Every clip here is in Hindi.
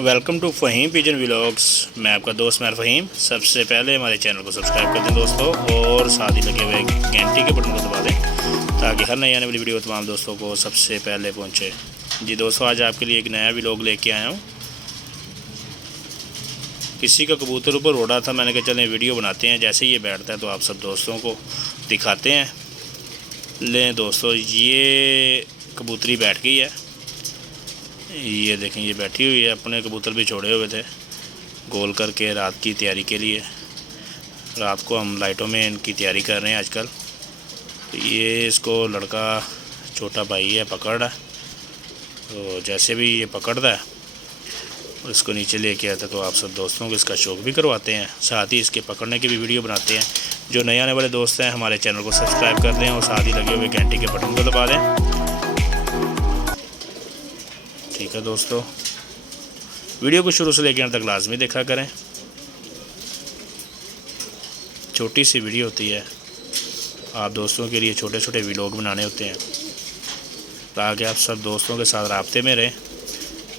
Welcome to Faheem pigeon vlogs. मैं आपका दोस्त मैं फ़हीम। सबसे पहले हमारे चैनल को सब्सक्राइब कर दें दोस्तों, और साथ ही लगे हुए घंटी के बटन को दबा दें ताकि हर नई आने वाली वीडियो तमाम दोस्तों को सबसे पहले पहुंचे। जी दोस्तों, आज आपके लिए एक नया व्लॉग लेके आया हूं। किसी का कबूतर ऊपर उड़ा था, मैंने कहा चलें वीडियो बनाते हैं। जैसे ही ये बैठता है तो आप सब दोस्तों को दिखाते हैं। लें दोस्तों, ये कबूतरी बैठ गई है। ये देखें, ये बैठी हुई है। अपने कबूतर भी छोड़े हुए थे गोल करके रात की तैयारी के लिए। रात को हम लाइटों में इनकी तैयारी कर रहे हैं आजकल। तो ये इसको लड़का छोटा भाई है पकड़ रहा है। तो जैसे भी ये पकड़ता है और इसको नीचे लेके आता है तो आप सब दोस्तों को इसका शौक़ भी करवाते हैं, साथ ही इसके पकड़ने की भी वीडियो बनाते हैं। जो नए आने वाले दोस्त हैं हमारे चैनल को सब्सक्राइब कर दें और साथ ही लगे हुए घंटी के बटन को दबा दें। ठीक है दोस्तों, वीडियो को शुरू से लेकर अंत तक लाजमी देखा करें। छोटी सी वीडियो होती है, आप दोस्तों के लिए छोटे छोटे व्लॉग बनाने होते हैं ताकि आप सब दोस्तों के साथ राब्ते में रहें।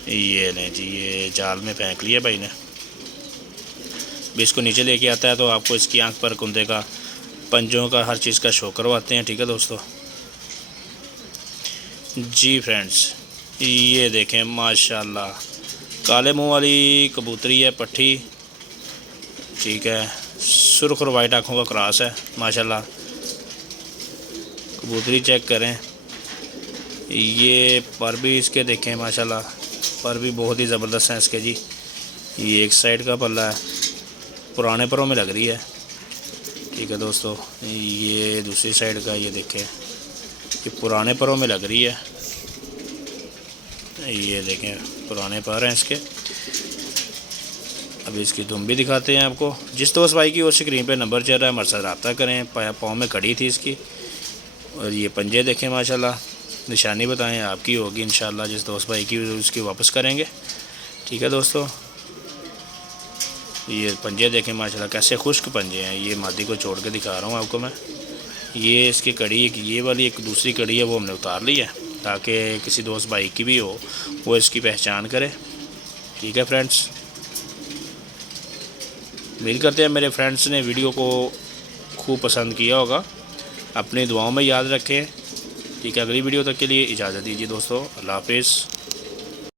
ये लें जी, ये जाल में फेंक लिया भाई ने। भी इसको नीचे लेके आता है तो आपको इसकी आंख पर कुंदे का, पंजों का, हर चीज़ का शो करवाते हैं। ठीक है दोस्तों जी फ्रेंड्स, ये देखें माशाल्लाह काले मुंह वाली कबूतरी है, पट्टी। ठीक है, सुर्ख और वाइट आँखों का क्रॉस है माशाल्लाह। कबूतरी चेक करें, ये पर भी इसके देखें माशाल्लाह, पर भी बहुत ही ज़बरदस्त हैं इसके जी। ये एक साइड का पल्ला है, पुराने परों में लग रही है। ठीक है दोस्तों, ये दूसरी साइड का, ये देखें, ये पुराने परों में लग रही है। ये देखें पुराने पर हैं इसके। अभी इसकी दुम भी दिखाते हैं आपको। जिस दोस्त भाई की वो स्क्रीन पे नंबर चल रहा है, हमारे साथ रब्ता करें। पाँव में कड़ी थी इसकी। और ये पंजे देखें माशाल्लाह, निशानी बताएं आपकी होगी इंशाल्लाह। जिस दोस्त भाई की उसकी वापस करेंगे। ठीक है दोस्तों, ये पंजे देखें माशाल्लाह, कैसे खुश्क पंजे हैं। ये मादी को छोड़ के दिखा रहा हूँ आपको मैं। ये इसकी कड़ी, एक ये वाली एक दूसरी कड़ी है, वो हमने उतार ली है ताकि किसी दोस्त भाई की भी हो वो इसकी पहचान करे। ठीक है फ्रेंड्स, उम्मीद करते हैं मेरे फ्रेंड्स ने वीडियो को खूब पसंद किया होगा। अपनी दुआओं में याद रखें। ठीक है, अगली वीडियो तक के लिए इजाज़त दीजिए दोस्तों। अल्लाह हाफिज़।